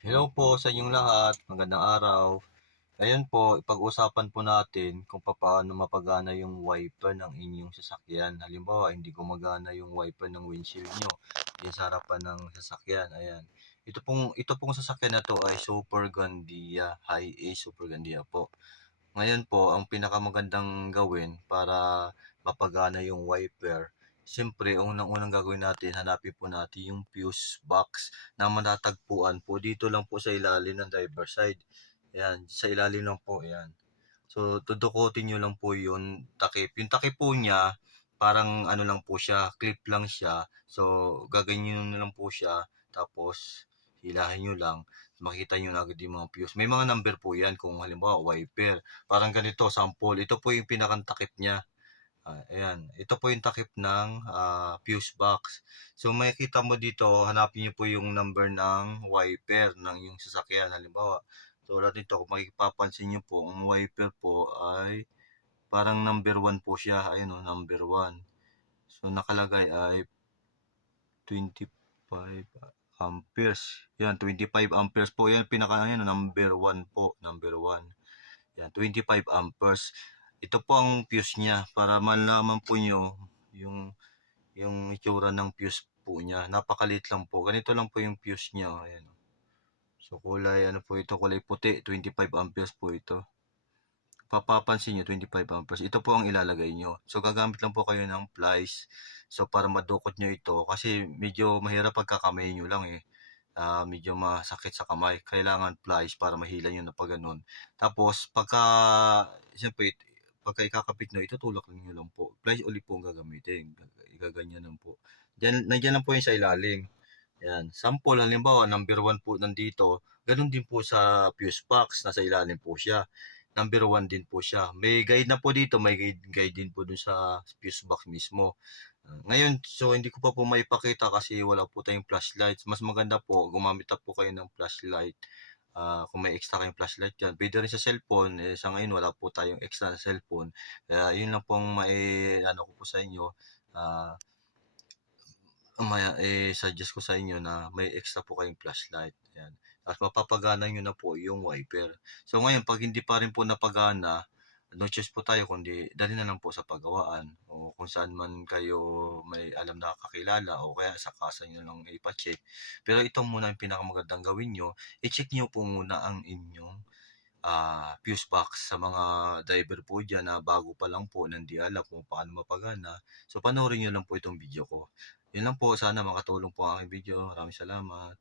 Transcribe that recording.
Hello po sa inyong lahat, magandang araw. Ngayon po, ipag-usapan po natin kung paano mapagana yung wiper ng inyong sasakyan. Halimbawa, hindi gumagana yung wiper ng windshield nyo diyan sa harapan ng sasakyan. Ayan. Ito pong sasakyan na to ay Super Gandia, High A Super Gandia po. Ngayon po, ang pinakamagandang gawin para mapagana yung wiper, siyempre, unang-unang gagawin natin, hanapin po natin yung fuse box na matatagpuan po dito lang po sa ilalim ng driver side. Yan, sa ilalim lang po, yan. So, dudukutin nyo lang po yung takip. Yung takip po niya, parang ano lang po siya, clip lang siya. So, gaganyan nyo lang po siya. Tapos, hilahin nyo lang. Makita nyo na agad yung mga fuse. May mga number po yan kung halimbawa wiper. Parang ganito, sample. Ito po yung pinakang-takip niya. Ayan. Ito po yung takip ng fuse box. So, makikita mo dito, hanapin nyo po yung number ng wiper ng yung sasakyan. Halimbawa, tulad nito, kung makipapansin nyo po, ang wiper po ay parang number 1 po siya. Ayun o, number 1. So, nakalagay ay 25 amperes. Yan, 25 amperes po. Yan, yan, number 1 po. Number 1. Yan, 25 amperes. Ito po ang fuse niya para malaman po nyo yung itsura ng fuse po niya. Napakalit lang po. Ganito lang po yung fuse niya. Ayan. So kulay ano po ito, kulay puti, 25 amperes po ito. Papapansin nyo, 25 amperes. Ito po ang ilalagay nyo. So gagamit lang po kayo ng plies. So para madukot nyo ito, kasi medyo mahirap pagkakamay nyo lang eh. Medyo masakit sa kamay. Kailangan plies para mahila nyo na pag ganun. Tapos siyempre, pagka ikakapit nyo, itutulak nyo lang po. Plies ulit po ang gagamitin. Igaganyan lang po. Nandiyan lang po yung sa ilalim. Yan. Sample, halimbawa, number 1 po nandito. Ganun din po sa fuse box. Nasa ilalim po siya. Number 1 din po siya. May guide na po dito. May guide din po dun sa fuse box mismo. Ngayon, so hindi ko pa po maipakita kasi wala po tayong flashlight. Mas maganda po, gumamit na po kayo ng flashlight. Kung may extra kayong flashlight yan. Pwede rin sa cellphone. Sa ngayon, wala po tayong extra na cellphone. Kaya yun lang pong ano ko po sa inyo. Uh, suggest ko sa inyo na may extra po kayong flashlight. Ayan. Tapos mapapagana nyo na po yung wiper. So ngayon, pag hindi pa rin po napagana, no choice po tayo kundi dali na lang po sa pagawaan o kung saan man kayo may alam na kakilala o kaya sa kasa nyo lang ipacheck. Pero ito muna yung pinakamagandang gawin nyo. I-check nyo po muna ang inyong fuse box sa mga driver po dyan na bago pa lang po, nandi alam kung paano mapagana. So panoorin nyo lang po itong video ko. Yun lang po, sana makatulong po ang aking video. Maraming salamat.